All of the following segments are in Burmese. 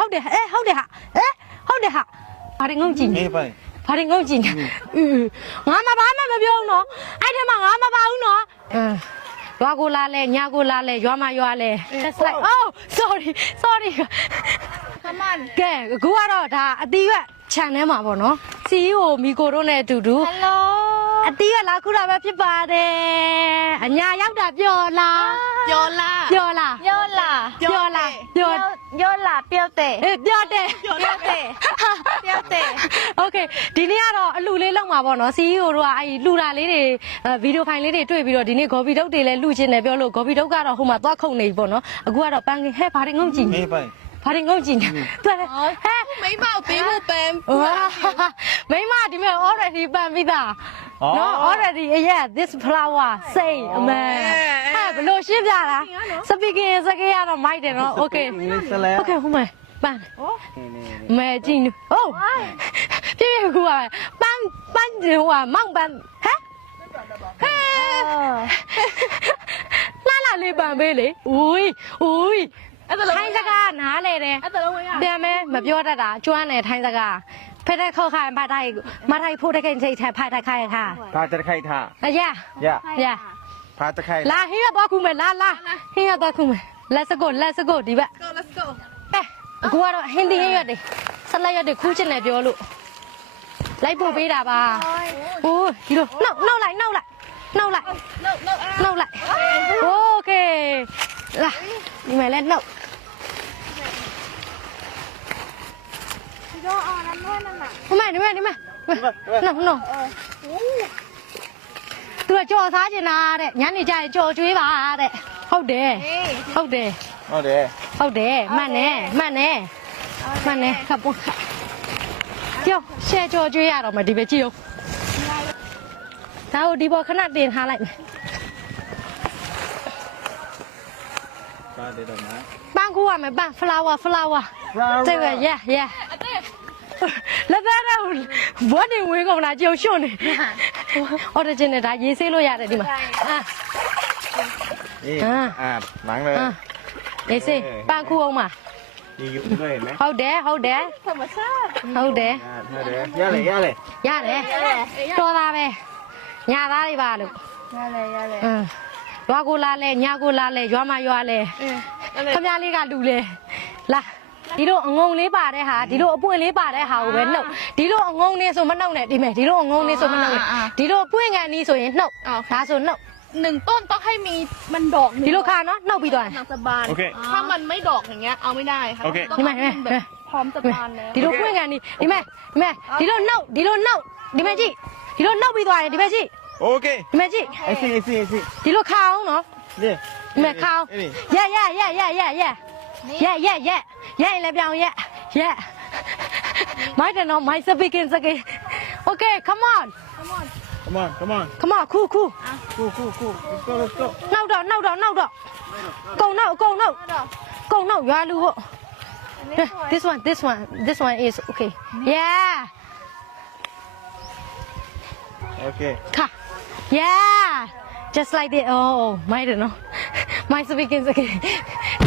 ဟုတ်တယ်ဟုတ်တယ်ဟာဘာရင်ငုံကြည့်နေဘာရင်ငုံကြည့်နေငါမဘာမှမပြောဘူးနော်အဲ့ထဲမှာငါမပါဘူးနော်ရွာကိုလာလဲညာကိုလာလဲရွာမရွာလဲ That's like oh sorry Come on ကဲအခုကတော့ဒါအတီးရွက်ခြံထဲမှာပေါ့နော်စီကိုမီကိုတို့နဲ့အတူတူ Hello အတီးရွက်လာခုတာပဲဖြစ်ပါတယ်အညာရောက်တာပြောလား ပြောလာပြောတယ် ပြောတယ် Okay ဒီနေ့ကတော့အလှလေးလောက်မှာပေါ့နော် CEO တို့ကအဲ့လှူတာလေးတွေဗီဒီယိုဖိုင်လေးတွေတွေ့ပြီးတော့ဒီနေ့ဂေါ်ဘီတုတ်တွေလည်းလှူခြင်းတယ်ပြောလို့ဂေါ်ဘီတုတ်ကတော့ဟိုမှာသွားခုန်နေပြီပေါ့နော်အခုကတော့ပန်းကင်းဟဲ့ဘာတွေငုံကြည့်နေဘာတွေငုံကြည့်နေတွေ့ဟဲ့မိမပေးဖို့ပန်း မိမဒီမဲ့ already ပန်ပြီးသားနော် already yeah this flower say အမေဟဲ့ဘလို့ရှင်းပြတာ speaking စကေးရတော့မိုက်တယ်နော် okay ဟိုမှာပန်းမဲကြည့်ဟုတ်ပြည့်ကူကပန်းဟိုကမောင်ပန်းဟဲ့လာလေးပန်းပေးလေဦးအဲ့ဒါထိုင်းစကားနားလေတယ်အဲ့ဒါလုံးဝင်ရပြန်မဲမပြောတတ်တာကျွမ်းတယ်ထိုင်းစကားဖက်တဲ့ခောက်ခိုင်ဖတ်တိုင်းမထိုင်ဖို့တဲ့ကိန်းစိတ်ထဲဖတ်တဲ့ခိုင်ခါพาตะไคร่ท่าพาตะไคร่လာဟင်းရတော့ခုမယ်လာဟင်းရတော့ခုမယ် let's go ဒီဘက် let's go အခုကတော့ဟင်းသီးဟင်းရွက်တွေဆက်လက်ရွက်တွေခူးချင်တယ်ပြောလို့လိုက်ပို့ပေးတာပါဟိုးဒီလိုနှုတ်လိုက်โอเคလာဒီမဲ့လဲနှုတ်ရောအော်นั่นด้วยนั่นน่ะဟိုမဲ့နှုတ်သူကကြော်စားချင်တာတဲ့ညနေကျရင်ကြော်ကျွေးပါတဲ့ဟုတ်တယ်မှန်တယ်ခပ်ပွန်းခါကြောက်ရှဲကြော်ကျွေးရတော့မဒီပဲကြည့်အောင်ဒါကိုဒီပေါ်ခဏတင်ထားလိုက်မယ်ပန်းကူရမယ်ပန်း flower တဲ့ပဲ yeah လက်သားတော့ဘောနေဝင်းကောင်လာကြုံရှုံနေ origin နဲ့ဒါရေးဆေးလို့ရတယ်ဒီမှာหนังเลยရေးဆေးပန်းကူအောင်မှာมีอยู่ด้วยเห็นไหมဟုတ်တယ်ธรรมชาติဟုတ်တယ်ရတယ်တော်တာပဲညာသားတွေပါလို့ရတယ်ရွာကိုလာလဲညာကိုလာလဲရွာမရွာလဲခမလေးကလူလဲလာဒီလိုအငုံလေးပါတဲ့ဟာဒီလိုအပွင့်လေးပါတဲ့ဟာကိုပဲနှုတ်ဒီလိုအငုံနေဆိုမနှုတ်နဲ့ဒီမဲ့ဒီလိုအငုံနေဆိုมะနှုတ်နဲ့ဒီလိုပွင့်ငံနီးဆိုရင်နှုတ်ဒါဆိုနှုတ်1ต้นต้องให้มีมันดอกဒီလိုခါနော်နှုတ်ပြီးသွားတယ်สบานถ้ามันไม่ดอกอย่างเงี้ยเอาไม่ได้ค่ะဒီမဲ့พร้อมสบานแล้วဒီလိုပွင့်ငံနီးဒီမဲ့ဒီလိုနှုတ်ဒီမဲ့ကြည့်ဒီလိုနှုတ်ပြီးသွားရင်ဒီမဲ့ကြည့်โอเคဒီမဲ့ကြည့်ไอ้สิဒီလိုခါအောင်နော်นี่ဒီမဲ့ခါအောင်ရလည်းပြောင်းမိုက်တယ်နော်မိုက်စပီကင်စကေး okay come on ခူlet's go နှုတ်တော့ကုံနှုတ်ရွာလူဖို့ this one is okay yeah okay ခါ yeah just like that oh မိုက်တယ်နော်မိုက်စပီကင်စကေး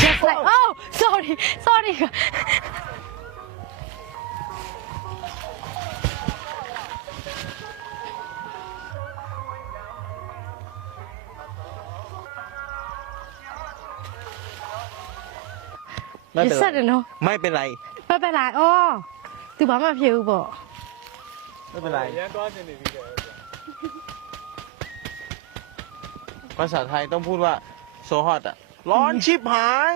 just like oh sorry ไม่เป็นไรอ๋อသူဘာမှဖြစ်ဘူးပေါ့ไม่เป็นไรภาษาไทยต้องพูดว่าโซฮอตอ่ะร้อนชิบหาย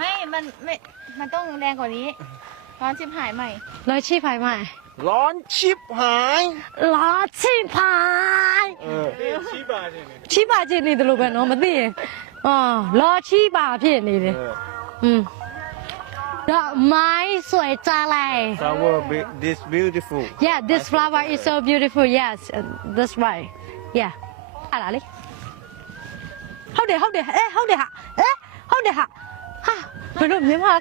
ไม่มันต้องแรงกว่านี้ร้อนชิบหายใหม่ ร้อนชิบหายเချိပါချင်းနေတယ်လို့ပဲနော်မသိရင်လောချိပါဖြစ်နေတယ်တော့မိုင်းสวยจังเลย flower this beautiful yeah this flower is so beautiful yes that's right yeah ဟာလားလေဟုတ်တယ်ဟာဘယ်လိုမြန်မာ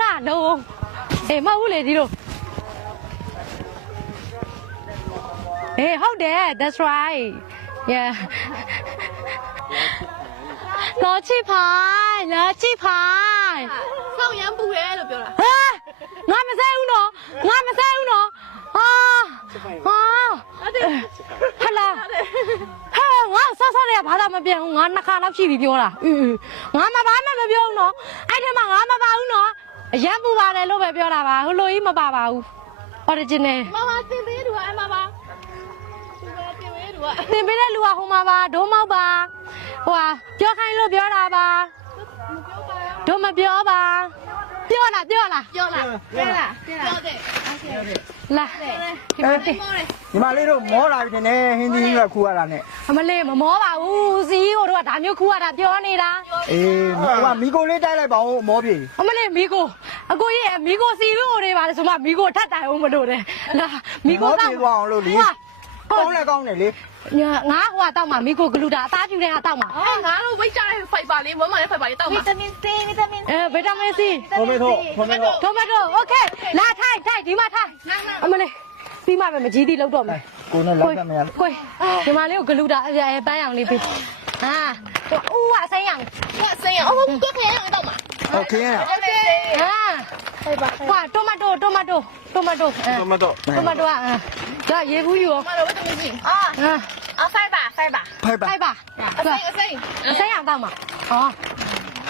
ကလုံးမဟုတ်ဘူးလေဒီလိုဟုတ်တယ် that's right yeah လောချီဖိုင်လောချီဖိုင် ဆောက်ရမ်းပူရဲလို့ပြောတာ ဟဲငါမစဲဘူးနော်ငါမစဲဘူးနော်ဟာဟလာဟဲငါဆော့ဆော့ရဘာသာမပြောင်းငါနှစ်ခါလောက်ရှိပြီပြောတာငါမဘာမှမပြောဘူးနော်အဲ့ထဲမှာငါမပါဘူးနော်အရန်ပူပါတယ်လို့ပဲပြောတာပါဟိုလိုကြီးမပါပါဘူး original မမတင်ပေးသူကအမပါသူပဲတင်ပေးသူက သင်ပေးတဲ့လူကဟိုမှာပါဒိုးမောက်ပါဟိုဟာပြောခိုင်းလို့ပြောတာပါ မပြောပါဘူး ဒိုးမပြောပါပြောလား ပြောလားပြောတယ်ပြောတယ် လာဒီမတိ မောတယ် ညီမလေးတို့မောလာပြီနဲ့ဟင်းသီးရွက်ခူရတာနဲ့ အမလေးမမောပါဘူးစီးကိုတို့ကဒါမျိုးခူရတာပြောနေတာ အေးဟိုကမီကိုလေးတိုက်လိုက်ပါဦးမောပြေ အမလေးမီကိုအကိုကြီးမီကိုစီလို့တွေပါလေဆိုမှမီကိုထတ်တိုင်အောင်မလို့တယ်လာမီကိုတောက် ပြေသွားအောင်လို့လေကောင်းလဲကောင်းတယ်လေ ငါဟိုကတောက်မှာမီကိုဂလူတာအသားပြူတဲ့ဟာတောက်မှာ အဲ့ငါတို့ဝိတ်ကြတဲ့ဖိုက်ပါလေးမမရဲ့ဖိုက်ပါလေးတောက်မှာဗီတာမင် C ဗီတာမင် ဗီတာမင်စီ ထိုမေထိုထိုမေထို တိုမတိုโอเคလာထိုင်ဒီမှာထိုင်အမလေးပြီးမှပဲမကြီးသီးလောက်တော့မယ် ကိုနဲ့လောက်ရမယ် ကိုဒီမလေးကိုဂလူတာပန်းအောင်လေးပြီးဟာဦးဝဆင်းအောင် 我生呀，哦，多看样到嘛？ ဟုတ်ခင်းရ OK。 ဟာဟွာတိုမတိုတိုမတိုတိုမတို တိုမတို တိုမတိုဒါရေဘူးယူ 妈的，我怎么进？啊啊，塞吧，塞吧， ဖိုက်ပါ ဖိုက်ပါ 塞塞。 ဆင်းအောင်တောက်မှာဟော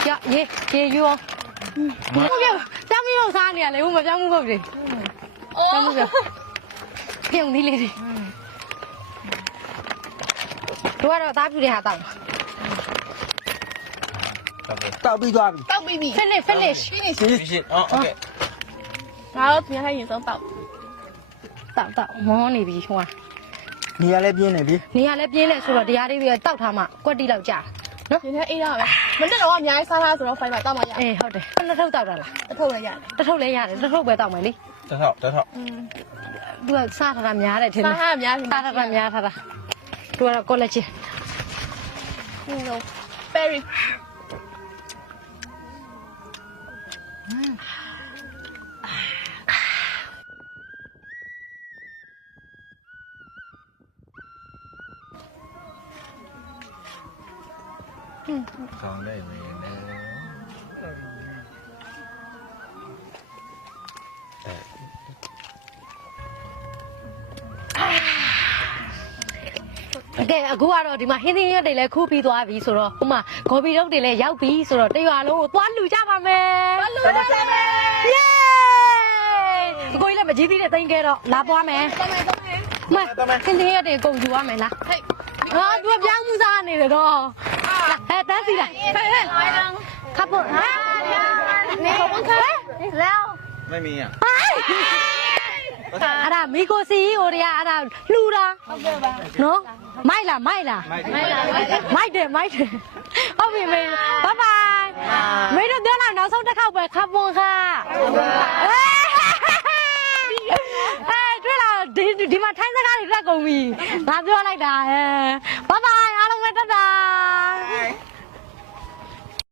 ရရေယူအောင်ဟုတ်ပြီတောင်းပြီးတော့စားနေရလေဟိုမပြောင်းမှုဟုတ်ပြီတောင်းမှုပြောပြုံသေးလေးတွေတို့ကတော့အသားပြူတဲ့ဟာတောက်မှာ တောက်ပြီးသွားပြီ 到 baby。 finish ပြီးရှင်းအော်โอเค 然后今天还延伸到。 တောက်မောနေပြီဟိုက နေရာလည်းပြင်းနေပြီ နေရလဲပြင်းလဲဆိုတော့တရားလေးပြီးတောက်ထားမှကွက်တိလောက်ကြာနော် 今天 A 了呗。没得的话，你还杀他的时候，飞吧到嘛呀？ အေးဟုတ်တယ်နှစ်ထုပ်တောက်တာလား 偷了呀。 တစ်ထုပ်လဲရတယ်တစ်ထုပ်ပဲတောက်မယ်လေ တစ်ထောက်တစ်ထောက် 嗯。 သူကစားထားတာများတယ်ထင်တယ် 杀他们家。 စားထားတာများထားတာသူကတော့ကောလက်ချင် 嗯喽。Berry。 ကောင်းတယ်နေနေ ကဲအခုကတော့ဒီမှာဟင်းသီးရွက်တွေလည်းခူးပြီးသွားပြီဆိုတော့ဟိုမှာဂေါ်ဘီတုပ်တွေလည်းရောက်ပြီဆိုတော့တရွာလုံးကိုသွားလူကြပါမယ် လူကြပါမယ် ယေးကိုကြီးလည်းမကြီးသေးတဲ့တိန်ခဲတော့လာပွားမယ် 到没到没？ မဟင်းသီးရွက်တွေကုန်ယူရမယ်လား 嘿。 ဟာသူကပြောင်းမှုစားနေတယ်တော့ဟဲ့တန်းစီလား 嘿嘿。来人。 ခပ်ဖို့ဟာ 你好温开。来。 ไม่มีอ่ะ အဲ့ဒါမီကိုစီဟိုတွေကအဲ့ဒါလှူတာနော်မိုက်လားမိုက်လားမိုက်တယ်ဟုတ်ပြီမေဘိုင်ဘိုင်မေတို့ပြောတာနောက်ဆုံးတစ်ခေါက်ပဲခပ်ပွန်ခါတွေ့လားဒီမှာထိုင်းစကားတွေတက်ကုန်ပြီငါပြောလိုက်တာဘိုင်ဘိုင်အားလုံးပဲတက်တာ